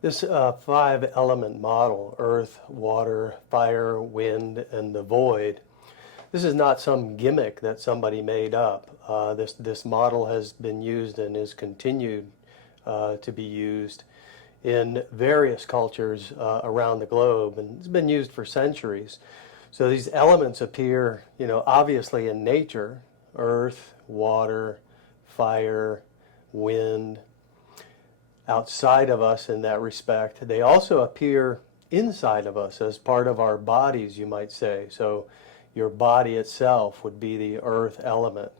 This five-element model, earth, water, fire, wind, and the void, this is not some gimmick that somebody made up. This model has been used and is continued to be used in various cultures around the globe, and it's been used for centuries. So these elements appear, obviously in nature: earth, water, fire, wind. Outside of us in that respect. They also appear inside of us as part of our bodies, you might say. So your body itself would be the earth element.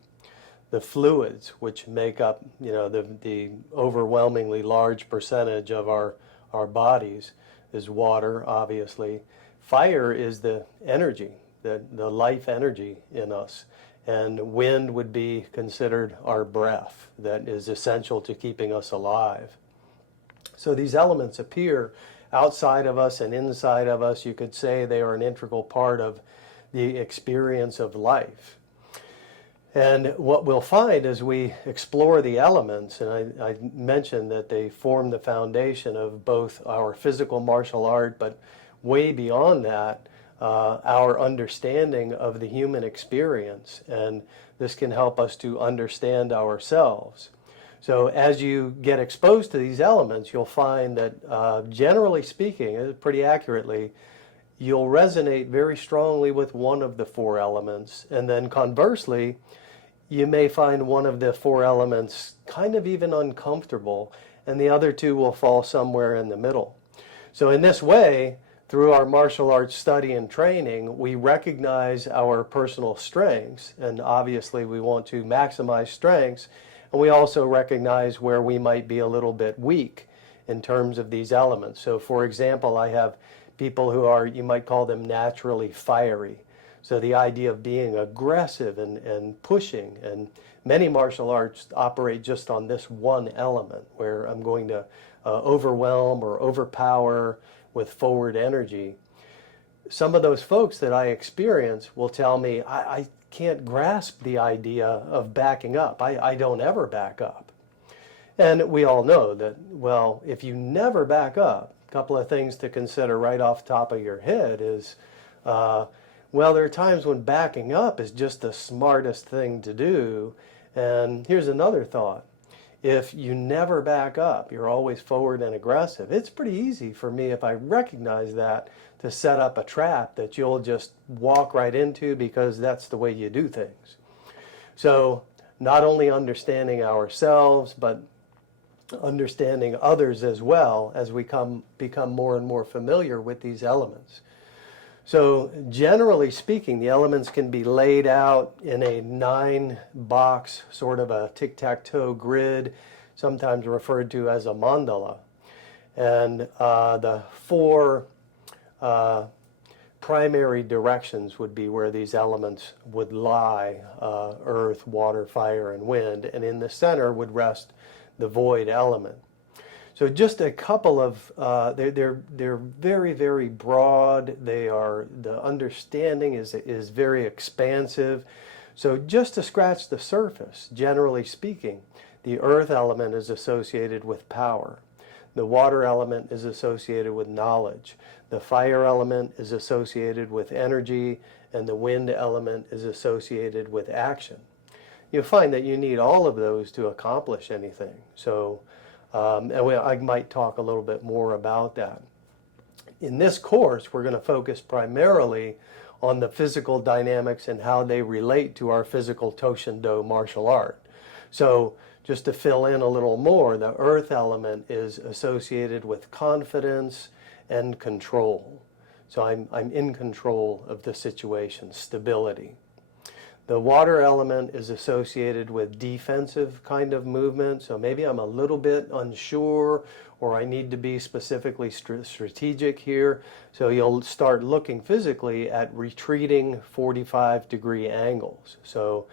The fluids, which make up, the overwhelmingly large percentage of our bodies, is water, obviously. Fire is the energy, the life energy in us. And wind would be considered our breath that is essential to keeping us alive. So these elements appear outside of us and inside of us. You could say they are an integral part of the experience of life. And what we'll find as we explore the elements, and I mentioned that they form the foundation of both our physical martial art, but way beyond that, our understanding of the human experience. And this can help us to understand ourselves. So as you get exposed to these elements, you'll find that generally speaking, pretty accurately, you'll resonate very strongly with one of the four elements. And then conversely, you may find one of the four elements kind of even uncomfortable, and the other two will fall somewhere in the middle. So in this way, through our martial arts study and training, we recognize our personal strengths, and obviously we want to maximize strengths. And we also recognize where we might be a little bit weak in terms of these elements. So for example, I have people who are, you might call them naturally fiery. So the idea of being aggressive and pushing, and many martial arts operate just on this one element, where I'm going to overwhelm or overpower with forward energy. Some of those folks that I experience will tell me, I can't grasp the idea of backing up. I don't ever back up. And we all know that, well, if you never back up, a couple of things to consider right off the top of your head is, well, there are times when backing up is just the smartest thing to do. And here's another thought. If you never back up, you're always forward and aggressive, it's pretty easy for me, if I recognize that, to set up a trap that you'll just walk right into, because that's the way you do things. So not only understanding ourselves, but understanding others as well as we become more and more familiar with these elements. So generally speaking, the elements can be laid out in a 9-box, sort of a tic-tac-toe grid, sometimes referred to as a mandala. And the four primary directions would be where these elements would lie: earth, water, fire, and wind. And in the center would rest the void element. So just a couple of, they're very, very broad. The understanding is very expansive. So just to scratch the surface, generally speaking, the earth element is associated with power. The water element is associated with knowledge. The fire element is associated with energy, and the wind element is associated with action. You'll find that you need all of those to accomplish anything. So I might talk a little bit more about that. In this course, we're going to focus primarily on the physical dynamics and how they relate to our physical Toshindo martial art. So just to fill in a little more, the earth element is associated with confidence and control. So I'm in control of the situation, stability. The water element is associated with defensive kind of movement. So maybe I'm a little bit unsure, or I need to be specifically strategic here. So you'll start looking physically at retreating 45-degree angles. So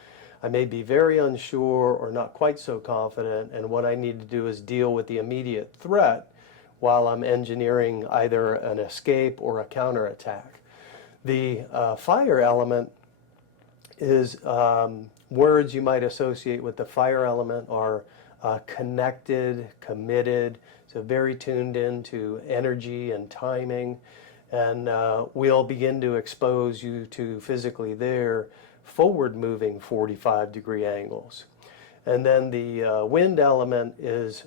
I may be very unsure or not quite so confident, and what I need to do is deal with the immediate threat while I'm engineering either an escape or a counterattack. The fire element is words you might associate with the fire element are connected, committed. So very tuned into energy and timing. And we'll begin to expose you to physically there forward moving 45-degree angles. And then the wind element is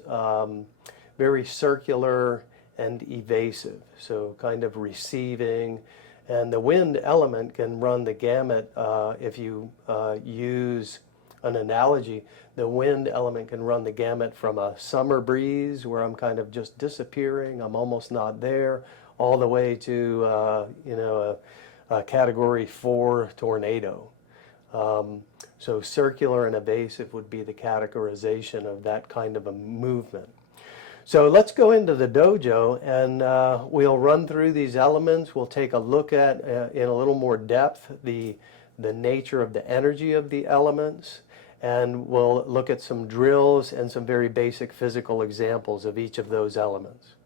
very circular and evasive, so kind of receiving. And the wind element can run the gamut. If you use an analogy, the wind element can run the gamut from a summer breeze where I'm kind of just disappearing, I'm almost not there, all the way to a Category 4 tornado. So circular and evasive would be the categorization of that kind of a movement. So let's go into the dojo and we'll run through these elements. We'll take a look at, in a little more depth, the nature of the energy of the elements. And we'll look at some drills and some very basic physical examples of each of those elements.